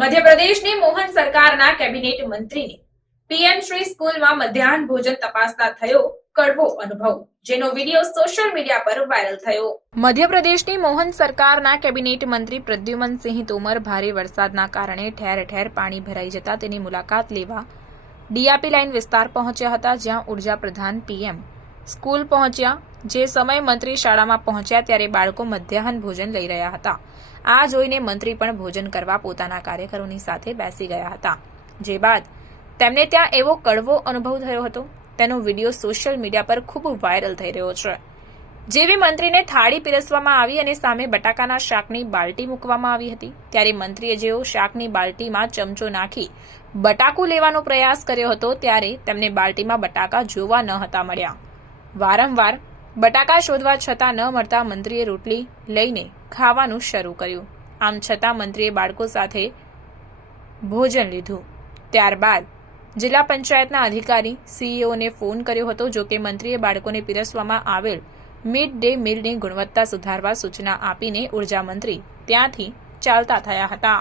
મધ્યપ્રદેશની મોહન સરકારના કેબિનેટ મંત્રીને પીએમ શ્રી સ્કૂલમાં મધ્યાહન ભોજન તપાસતા થયો કડવો અનુભવ, જેનો વીડિયો સોશિયલ મીડિયા પર વાયરલ થયો. મધ્યપ્રદેશની મોહન સરકારના કેબિનેટ મંત્રી પ્રદ્યુમનસિંહ તોમર ભારે વરસાદના કારણે ઠેર ઠેર પાણી ભરાઈ જતા તેની મુલાકાત લેવા ડીઆપી લાઇન વિસ્તાર પહોંચ્યા હતા, જ્યાં ઊર્જા પ્રધાન પીએમ સ્કૂલ પહોંચ્યા. જે સમયે મંત્રી શાળામાં પહોંચ્યા ત્યારે બાળકો મધ્યાહન ભોજન લઈ રહ્યા હતા. આ જોઈને મંત્રી પણ ભોજન કરવા પોતાના કાર્યકરોની સાથે બેસી ગયા હતા. જે બાદ તેમને ત્યાં એવો કડવો અનુભવ થયો હતો. તેનો વીડિયો સોશિયલ મીડિયા પર ખૂબ વાયરલ થઈ રહ્યો છે. જેવી મંત્રીને થાળી પીરસવામાં આવી અને સામે બટાકાના શાકની બાલટી મૂકવામાં આવી હતી, ત્યારે મંત્રીએ જેવો શાકની બાલટીમાં ચમચો નાખી બટાકું લેવાનો પ્રયાસ કર્યો હતો, ત્યારે તેમને બાલટીમાં બટાકા જોવા ન હતા મળ્યા. વારંવાર બટાકા શોધવા છતાં ન મળતા મંત્રીએ રોટલી લઈને ખાવાનું શરૂ કર્યું. આમ છતાં મંત્રીએ બાળકો સાથે ભોજન લીધું. ત્યારબાદ જિલ્લા પંચાયતના અધિકારી, સીઈઓને ફોન કર્યો હતો, જો કે મંત્રીએ બાળકોને પીરસવામાં આવેલ મિડ ડે મીલની ગુણવત્તા સુધારવા સૂચના આપીને ઊર્જા મંત્રી ત્યાંથી ચાલતા થયા હતા.